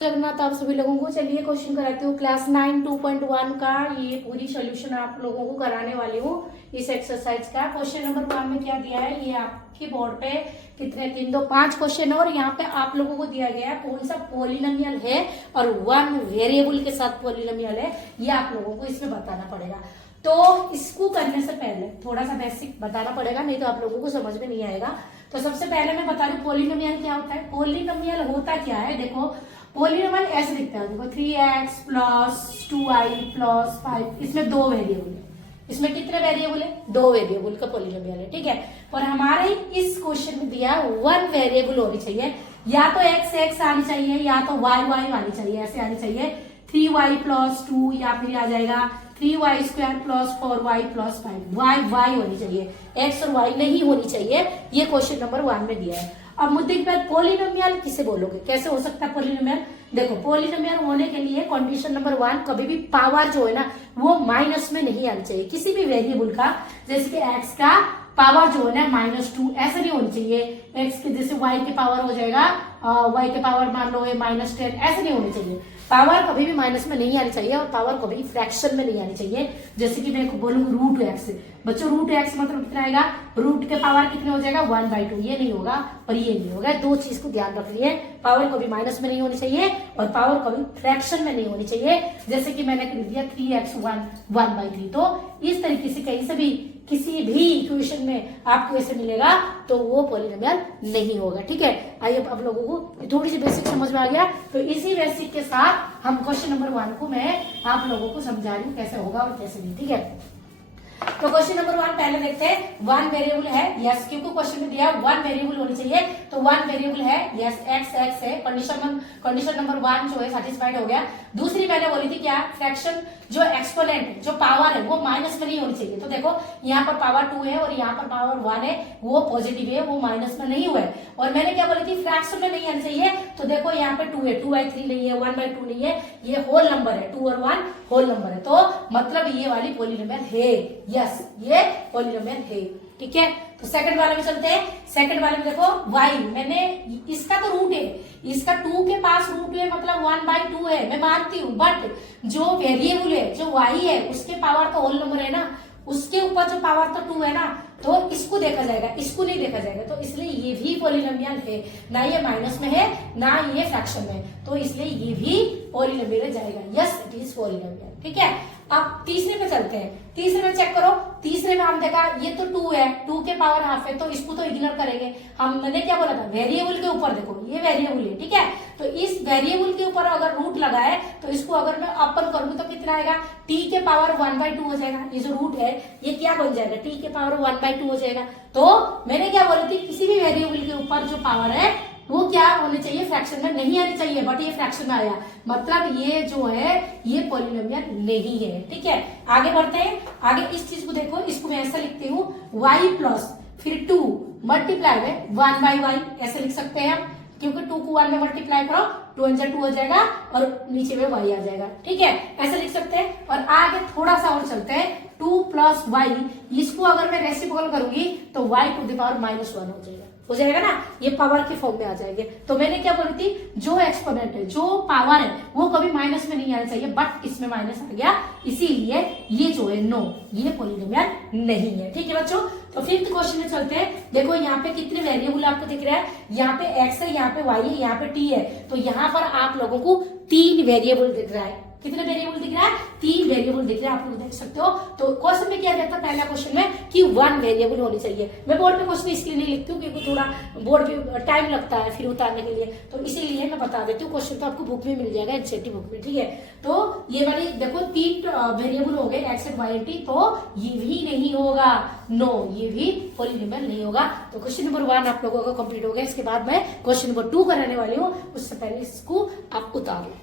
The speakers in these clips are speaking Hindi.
जगन्नाथ आप सभी लोगों को। चलिए क्वेश्चन कराती हूँ क्लास 9 2.1 का। ये पूरी सोल्यूशन आप लोगों को कराने वाली हूँ इस एक्सरसाइज का। क्वेश्चन नंबर 1 में क्या दिया है, ये आपके बोर्ड पे कितने 3 2 5 क्वेश्चन है और यहाँ पे आप लोगों को दिया गया है कौन सा पॉलिनोमियल है और 1 वेरिएबल के साथ पॉलिनोमियल है, ये आप लोगों को इसमें बताना पड़ेगा। तो इसको करने से पहले थोड़ा सा बेसिक बताना पड़ेगा, नहीं तो आप लोगों को समझ में नहीं आएगा। तो सबसे पहले मैं बता दूं पॉलिनोमियल क्या होता है। पॉलिनोमियल होता क्या है, देखो पॉलिनोमियल ऐसे दिखता है, देखो 3x प्लस 2y प्लस 5, इसमें 2 वेरिएबल है। इसमें कितने वेरिएबल है, 2 वेरिएबल का पॉलिनोमियल है, ठीक है। और हमारे इस क्वेश्चन में दिया 1 वेरिएबल होनी चाहिए, या तो x आनी चाहिए या तो y आनी चाहिए, ऐसे आनी चाहिए 3y प्लस 2 या फिर आ जाएगा 3y square plus 4y plus 5, y होनी चाहिए, x और y नहीं होनी चाहिए। ये क्वेश्चन नंबर 1 में दिया है। अब मुद्दे के बाद पॉलिनोमियल किसे बोलोगे, कैसे हो सकता है पॉलिनोमियल। देखो पॉलिनोमियल होने के लिए कंडीशन नंबर 1, कभी भी पावर जो है ना वो माइनस में नहीं आनी चाहिए किसी भी वेरिएबल का। जैसे कि x का पावर जो है ना -2 ऐसा नहीं होनी चाहिए। x के जैसे y के पावर हो जाएगा, y के पावर मान लो -10, ऐसे नहीं होनी चाहिए। पावर कभी भी माइनस में नहीं आनी चाहिए और पावर कभी फ्रैक्शन में नहीं आनी चाहिए। जैसे कि मैं बोलूंगी √x, बच्चों √x मतलब कितना आएगा, रूट के पावर कितने हो जाएगा 1/2, ये नहीं होगा और ये नहीं होगा। दो चीज को ध्यान रखनी है, पावर कभी माइनस में नहीं होनी चाहिए और पावर कभी फ्रैक्शन में नहीं होनी चाहिए। जैसे कि मैंने कर दिया 3x 1/3, तो इस तरीके से कहीं से भी किसी भी इक्वेशन में आपको ऐसे मिलेगा तो वो पॉलिनोमियल नहीं होगा, ठीक है। आइए आप लोगों को थोड़ी सी बेसिक समझ में आ गया, तो इसी बेसिक के साथ हम क्वेश्चन नंबर 1 को मैं आप लोगों को समझा रही हूँ कैसे होगा और कैसे नहीं, ठीक है। तो क्वेश्चन नंबर 1 पहले देखते हैं। 1 वेरिएबल है, यस, क्योंकि क्वेश्चन में दिया 1 वेरिएबल होनी चाहिए, तो 1 वेरिएबल है, यस, x है। कंडीशन नंबर 1 जो है सेटिस्फाइड हो गया। दूसरी मैंने बोली थी क्या, फ्रैक्शन जो एक्सपोनेंट जो पावर है वो माइनस में नहीं होनी चाहिए। तो देखो यहाँ पर पावर 2 है और यहाँ पर पावर 1 है, वो पॉजिटिव है, वो माइनस में नहीं हुआ है। और मैंने क्या बोली थी, फ्रैक्शन में नहीं आनी चाहिए। तो देखो यहाँ पे 2 है, 2/3 नहीं है, 1/2 नहीं है, ये होल नंबर है, 2 और 1 होल नंबर है, तो मतलब ये वाली पॉलिनोमियल है, यस, ये पॉलिनोमियल है, ठीक है। तो सेकंड वाले में चलते हैं। सेकंड वाले में देखो y, मैंने इसका तो रूट है, इसका 2 के पास रूट है मतलब 1/2 है, मैं मानती हूँ, बट जो वेरिएबल है जो y है उसके पावर तो होल नंबर है ना, उसके ऊपर जो पावर तो 2 है ना, तो इसको देखा जाएगा, इसको नहीं देखा जाएगा। तो इसलिए ये भी पॉलिनोमियल है, ना ये माइनस में है ना ये फ्रैक्शन में, तो इसलिए ये भी पॉलिनोमियल जाएगा, यस इट इज पॉलिनोमियल, ठीक है। अब तीसरे पे चलते हैं। तीसरे में चेक करो, तीसरे में हम देखा ये तो 2 है, 2 के पावर हाफ है, तो इसको तो इग्नोर करेंगे हम। मैंने क्या बोला था, वेरिएबल के ऊपर देखो ये वेरिएबल है, ठीक है। तो इस वेरिएबल के ऊपर अगर रूट लगा है तो इसको अगर मैं ओपन करूंगी तो कितना आएगा, t के पावर 1/2 हो जाएगा। ये जो रूट है ये क्या बन जाएगा, t के पावर 1/2 हो जाएगा। तो मैंने क्या बोली थी, किसी भी वेरिएबल के ऊपर जो पावर है वो क्या होने चाहिए, फ्रैक्शन में नहीं आनी चाहिए, बट ये फ्रैक्शन में आया, मतलब ये जो है ये पॉलिनोमियल नहीं है, ठीक है। आगे बढ़ते हैं। आगे इस चीज को देखो, इसको मैं ऐसा लिखती हूँ y प्लस फिर 2 मल्टीप्लाई में 1/y, ऐसे लिख सकते हैं हम, क्योंकि 2 को 1 में मल्टीप्लाई करो 2 × 2 हो जाएगा और नीचे में y आ जाएगा, ठीक है, ऐसे लिख सकते हैं। और आगे थोड़ा सा और चलते हैं, 2 + y, इसको अगर मैं रेसिप्रोकल करूंगी तो y टू द पावर -1 हो जाएगा ना, ये पावर के फॉर्म में आ जाएंगे। तो मैंने क्या बोली थी, जो एक्सपोनेंट है जो पावर है वो कभी माइनस में नहीं आना चाहिए, बट इसमें माइनस आ गया, इसीलिए ये जो है नो, ये पॉलिनोमियल नहीं है, ठीक है बच्चों। तो फिफ्थ क्वेश्चन में चलते हैं। देखो यहाँ पे कितने वेरिएबल आपको दिख रहा है, यहाँ पे x है, यहाँ पे y है, यहाँ पे t है, तो यहाँ पर आप लोगों को 3 वेरिएबल दिख रहा है। कितने वेरिएबल दिख रहा है, 3 वेरिएबल दिख रहा है, आप लोग देख सकते हो। तो क्वेश्चन में क्या कहता है, पहला क्वेश्चन में कि 1 वेरिएबल होनी चाहिए। मैं बोर्ड पे क्वेश्चन इसलिए नहीं लिखती हूँ क्योंकि थोड़ा बोर्ड पे टाइम लगता है फिर उतारने के लिए, तो इसीलिए मैं बता देती हूँ। क्वेश्चन तो आपको बुक में मिल जाएगा, एनसीईआरटी बुक में, ठीक है। तो ये वाली देखो 3 वेरिएबल हो गए, x y t, तो ये भी नहीं होगा, नो, ये भी पॉलिनोमियल नहीं होगा। तो क्वेश्चन नंबर 1 आप लोगों का कंप्लीट हो गया। इसके बाद मैं क्वेश्चन नंबर 2 कराने वाली हूँ, उससे पहले इसको आप उतारो।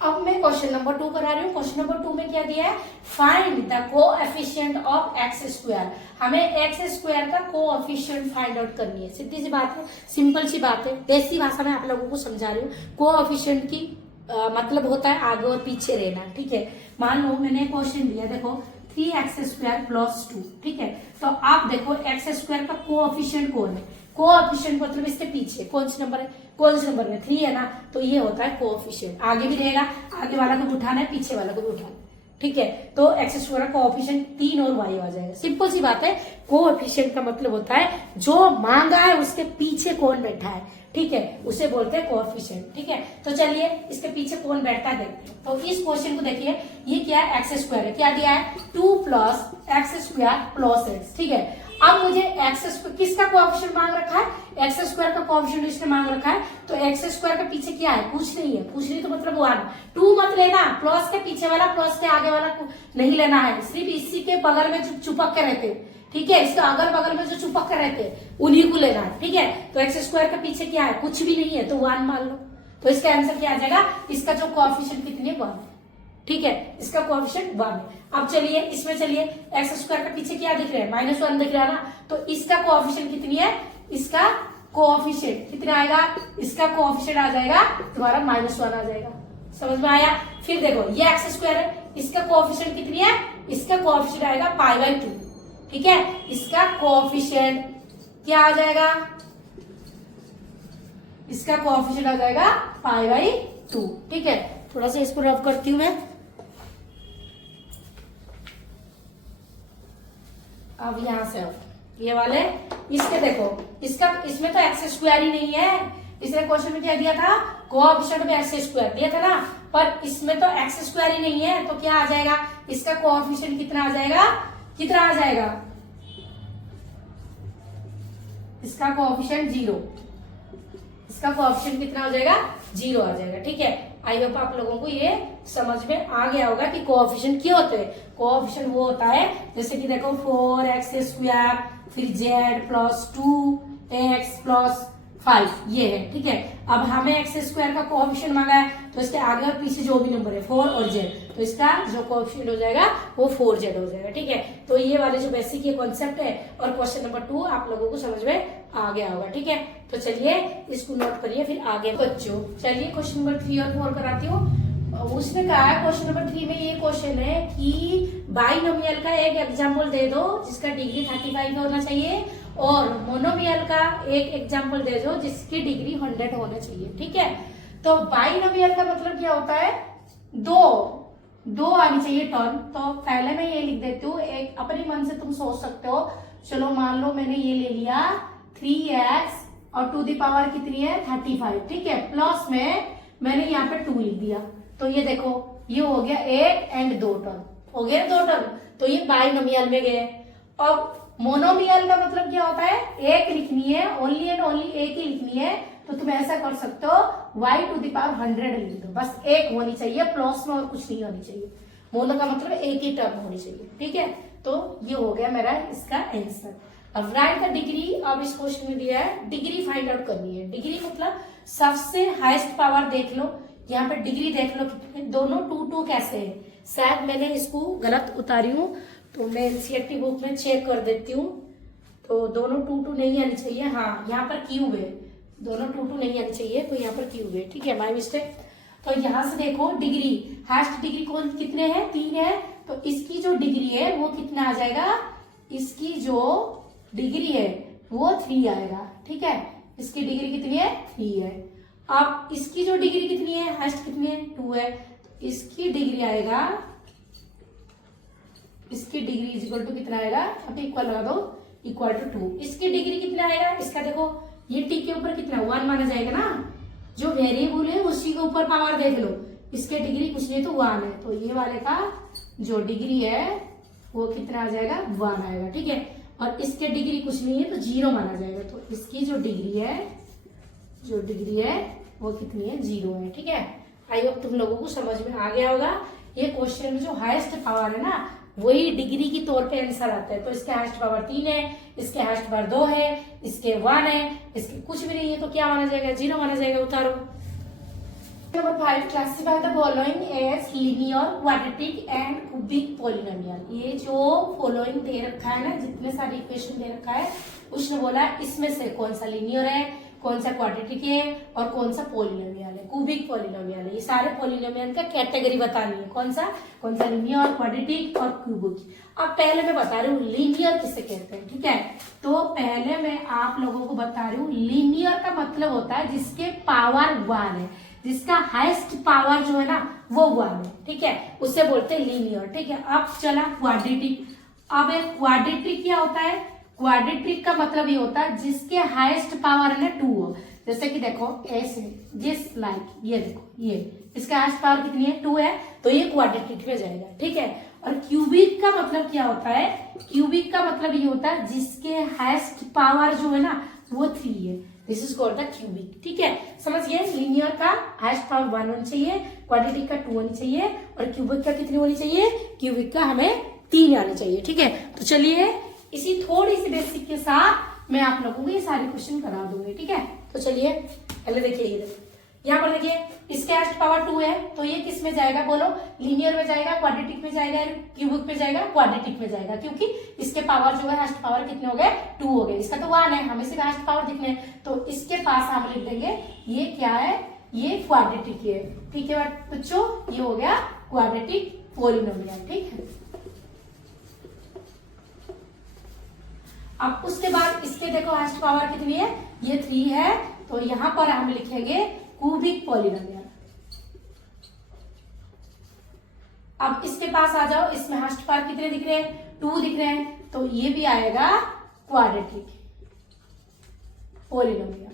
अब मैं क्वेश्चन नंबर 2 करा रही हूँ। क्वेश्चन नंबर 2 में क्या दिया है, find the coefficient of x²। हमें x² का कोएफिशिएंट फाइंड आउट करनी है, सीधी सी बात है, सिंपल सी बात है, देसी भाषा में आप लोगों को समझा रही हूँ। कोएफिशिएंट की मतलब होता है आगे और पीछे रहना, ठीक है। मान लो मैंने क्वेश्चन दिया, देखो 3x² + 2, ठीक है। तो आप देखो x² का कोएफिशिएंट कौन है, कोएफिशिएंट मतलब इसके पीछे कौन सी नंबर है, कौन से नंबर में 3 है ना, तो ये होता है कोएफिशिएंट। आगे भी रहेगा, आगे वाला को भी उठाना है, पीछे वाला को भी उठाना है, ठीक है। तो एक्स स्क्वायर का कोएफिशिएंट 3 और y आ जाएगा। सिंपल सी बात है। कोएफिशिएंट का मतलब होता है जो मांगा है उसके पीछे कौन बैठा है, ठीक है, उसे बोलते हैं कोएफिशिएंट, ठीक है। तो चलिए इसके पीछे कौन बैठता है देखते हैं। तो इस क्वेश्चन को देखिए, ये क्या है, एक्स स्क्वायर है, क्या दिया है 2 plus x square plus x, ठीक है। अब मुझे एक्स स्क्वायर किसका कोएफिशिएंट मांग रखा है, एक्स स्क्वायर का कोएफिशिएंट इसने मांग रखा है। तो एक्स स्क्वायर के पीछे क्या है, कुछ नहीं है, कुछ नहीं तो मतलब 1, 2 मत लेना, प्लस के पीछे वाला प्लस के आगे वाला नहीं लेना है, सिर्फ इसी के बगल में जो चिपक के रहते हैं, ठीक है, इसके अगल बगल में जो चिपक के रहते हैं उन्हीं को लेना है, ठीक है। तो एक्स स्क्वायर के पीछे क्या है, कुछ भी नहीं है, तो 1 मान लो। तो इसका आंसर क्या आ जाएगा, इसका जो कोएफिशिएंट कितनी है 1, ठीक है, इसका कोएफिशिएंट 1 है। अब चलिए इसमें चलिए एक्स स्क्वायर के पीछे क्या दिख रहा है, -1 दिख रहा है ना, तो इसका कोएफिशिएंट कितनी है, इसका कोएफिशिएंट कितना आएगा, इसका कोएफिशिएंट आ जाएगा तुम्हारा -1 आ जाएगा। समझ में आया। फिर देखो ये एक्स स्क्वायर है, इसका कोएफिशिएंट कितनी है, इसका कोएफिशिएंट आएगा π/2, ठीक है। इसका कोएफिशिएंट क्या आ जाएगा, इसका कोएफिशिएंट आ जाएगा π/2, ठीक है। थोड़ा सा इसको रब करती हूं मैं। अब यहां से ये वाले इसके देखो, इसका इसमें तो एक्स स्क्वायर ही नहीं है, इसने क्वेश्चन में क्या दिया था, कोएफिशिएंट में एक्स स्क्वायर दिया था ना, पर इसमें तो एक्स स्क्वायर ही नहीं है, तो क्या आ जाएगा, इसका कोएफिशिएंट कितना आ जाएगा, कितना आ जाएगा, इसका कोएफिशिएंट 0, इसका कोएफिशिएंट कितना हो जाएगा, 0 आ जाएगा, ठीक है। आई होप आप लोगों को ये समझ में आ गया होगा कि कोएफिशिएंट क्या होते हैं। कोएफिशिएंट वो होता है जैसे कि देखो 4x² फिर z प्लस 2x प्लस 5 ये है, ठीक है। अब हमें एक्स स्क्वायर का कोएफिशिएंट मांगा है, तो इसके आगे और पीछे जो भी नंबर है 4 और z, तो इसका जो कोएफिशिएंट हो जाएगा वो 4z हो जाएगा, ठीक है। तो ये वाले जो बेसिक ये कॉन्सेप्ट है, और क्वेश्चन नंबर 2 आप लोगों को समझ में आ गया होगा, ठीक है। तो चलिए इसको नोट करिए, फिर आगे बच्चों चलिए क्वेश्चन नंबर 3 और 4 कराती हूँ। उसने कहा है क्वेश्चन नंबर 3 में ये क्वेश्चन है कि बाइनोमियल का एक एग्जाम्पल दे दो जिसका डिग्री 35 होना चाहिए, और मोनोमियल का एक एग्जाम्पल दे दो जिसकी डिग्री 100 होना चाहिए, ठीक है। तो बाइनोमियल का मतलब क्या होता है, दो आनी चाहिए टर्म। तो पहले मैं ये लिख देती हूँ, एक अपने मन से तुम सोच सकते हो, चलो मान लो मैंने ये ले लिया 3x और टू दी पावर कितनी है 35, ठीक है, प्लस में मैंने यहाँ पे 2 लिख दिया, तो ये देखो ये हो गया 1 एंड 2 टर्म, हो गया 2 टर्म, तो ये बाइनोमियल में गए। अब मोनोमियल का मतलब क्या होता है, एक लिखनी है, ओनली एंड ओनली एक ही लिखनी है, तो तुम ऐसा कर सकते हो y टू दी पावर 100 लिख दो, बस एक होनी चाहिए, प्लस में और कुछ नहीं होनी चाहिए। मोनो का मतलब एक ही टर्म होनी चाहिए, ठीक है। तो ये हो गया मेरा इसका आंसर। अब राइट का डिग्री, अब इस क्वेश्चन में दिया है डिग्री फाइंड आउट करनी है। डिग्री मतलब सबसे हाईएस्ट पावर देख लो, यहाँ पे डिग्री देख लो कितने, दोनों 2 कैसे है, शायद मैंने इसको गलत उतारी हूँ, तो मैं एनसीईआरटी बुक में चेक कर देती हूँ। तो दोनों 2 नहीं आनी चाहिए, हाँ यहाँ पर क्यूब है, दोनों 2 नहीं आनी चाहिए, तो यहाँ पर क्यूब है, ठीक है, माय मिस्टेक। तो यहाँ से देखो डिग्री, हाईएस्ट डिग्री कौन कितने हैं, 3 है, तो इसकी जो डिग्री है वो कितना आ जाएगा, इसकी जो डिग्री है वो 3 आएगा, ठीक है, इसकी डिग्री कितनी है 3 है। अब इसकी जो डिग्री कितनी है, हाईएस्ट कितनी है 2 है, तो इसकी डिग्री आएगा, इसकी डिग्री इज इक्वल टू कितना आएगा, अब इक्वल लगा दो, इक्वल टू 2। इसकी डिग्री कितना आएगा, इसका देखो ये टी के ऊपर कितना 1 माना जाएगा ना, जो वेरिएबल है उसी के ऊपर पावर देख लो, इसके डिग्री कुछ नहीं तो 1 है, तो ये वाले का जो डिग्री है वो कितना आ जाएगा 1 आएगा, ठीक है। और इसके डिग्री कुछ नहीं है तो 0 माना जाएगा, तो इसकी जो डिग्री है वो कितनी है 0 है, ठीक है। आई होप तुम लोगों को समझ में आ गया होगा। ये क्वेश्चन में जो हाईएस्ट पावर है ना वही डिग्री के तौर पे आंसर आता है, तो इसके हाईएस्ट पावर 3 है, इसके हाईएस्ट पावर 2 है, इसके 1 है, इसके कुछ भी नहीं है, तो क्या माना जाएगा 0 माना जाएगा, उतारो। Number 5, classify the following as linear, quadratic and cubic polynomial. ये जो फॉलोइंग दे रखा है ना, जितने सारे इक्वेशन दे रखा है, उसने बोला इसमें से कौन सा लीनियर है, कौन सा क्वाड्रेटिक है और कौन सा पॉलिनोमियल है, क्यूबिक पॉलिनोमियल है। ये सारे पॉलिनोमियल का कैटेगरी बतानी है, कौन सा लीनियर, क्वाड्रेटिक और क्यूबिक। अब पहले मैं बता रही हूँ लीनियर किसे कहते हैं, ठीक है। तो पहले मैं आप लोगों को बता रही हूँ लीनियर का मतलब होता है जिसके पावर 1 है, जिसका हाईएस्ट पावर जो है ना वो 1 है, ठीक है, उसे बोलते हैं लीनियर, ठीक है। अब चला क्वाड्रेटिक। अब एक क्वाड्रेटिक क्या होता है, क्वाड्रेटिक का मतलब ये होता है जिसके हाईएस्ट पावर है ना 2 हो। जैसे कि देखो ऐसे, जिस लाइक ये देखो, ये इसका हाईएस्ट पावर कितनी है, 2 है, तो ये क्वाड्रेटिक में जाएगा, ठीक है। और क्यूबिक का मतलब क्या होता है, क्यूबिक का मतलब ये होता है जिसके हाईएस्ट पावर जो है ना वो 3 है, this is called the cubic, ठीक है। समझ गए, लीनियर का हाईएस्ट पावर 1 होनी चाहिए, क्वाड्रेटिक का 2 होनी चाहिए और क्यूबिक का कितनी होनी चाहिए, क्यूबिक का हमें 3 आनी चाहिए, ठीक है। तो चलिए इसी थोड़ी सी बेसिक के साथ मैं आप लोगों को ये सारे क्वेश्चन करा दूंगी, ठीक है। तो चलिए पहले देखिए, ये यहाँ पर देखिए इसके हाईएस्ट पावर 2 है, तो ये किस में जाएगा बोलो, लीनियर में जाएगा, क्वाड्रेटिक में जाएगा, क्यूबिक में जाएगा, क्वाड्रेटिक में जाएगा, क्योंकि इसके पावर जो है हाईएस्ट पावर कितने हो गए, 2 हो गए। इसका तो 1 है, हमें सिर्फ हाईएस्ट पावर दिखने, तो इसके पास हम लिख देंगे ये क्या है, ये क्वाड्रेटिक है, ठीक है बच्चों, ये हो गया क्वाड्रेटिक पॉलिनोमियल, ठीक है। अब उसके बाद इसके देखो हाईएस्ट पावर कितनी है, ये 3 है, तो यहां पर हम लिखेंगे क्यूबिक पॉलिनोमियल। अब इसके पास आ जाओ, इसमें हाईएस्ट पावर कितने दिख रहे हैं, 2 दिख रहे हैं, तो ये भी आएगा क्वाड्रेटिक पॉलिनोमियल,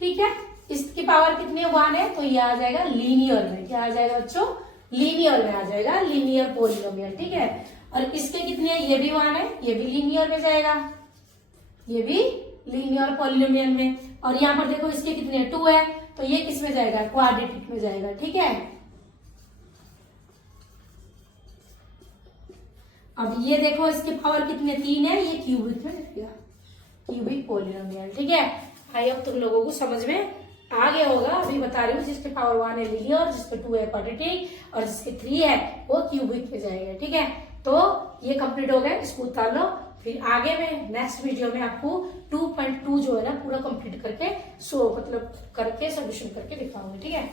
ठीक है। इसकी पावर कितनी है, 1 है, तो ये आ जाएगा लीनियर में, क्या आ जाएगा बच्चों, लीनियर में आ जाएगा, लीनियर पॉलिनोमियल, ठीक है। और इसके कितने हैं, ये भी 1 है, ये भी लीनियर में जाएगा, ये भी लीनियर पॉलिनोमियल में। और यहाँ पर देखो इसके कितने हैं, 2 है, तो ये किस में जाएगा, क्वाड्रेटिक में जाएगा, ठीक है। अब ये देखो इसके पावर कितने, 3 है, ये क्यूबिक में जाएगा, क्यूबिक पॉलिनोमियल, ठीक है। आई अब तुम लोगों को समझ में आ गया होगा। अभी बता रही हूँ जिसके पावर 1 है लीनियर, जिसके 2 है क्वाड्रेटिक और जिसके 3 है वो क्यूबिक में जाएगा, ठीक है। तो ये कंप्लीट हो गया, इसको उतार लो। फिर आगे में नेक्स्ट वीडियो में आपको 2.2 जो है ना पूरा कंप्लीट करके मतलब करके सोल्यूशन करके दिखाऊंगी, ठीक है।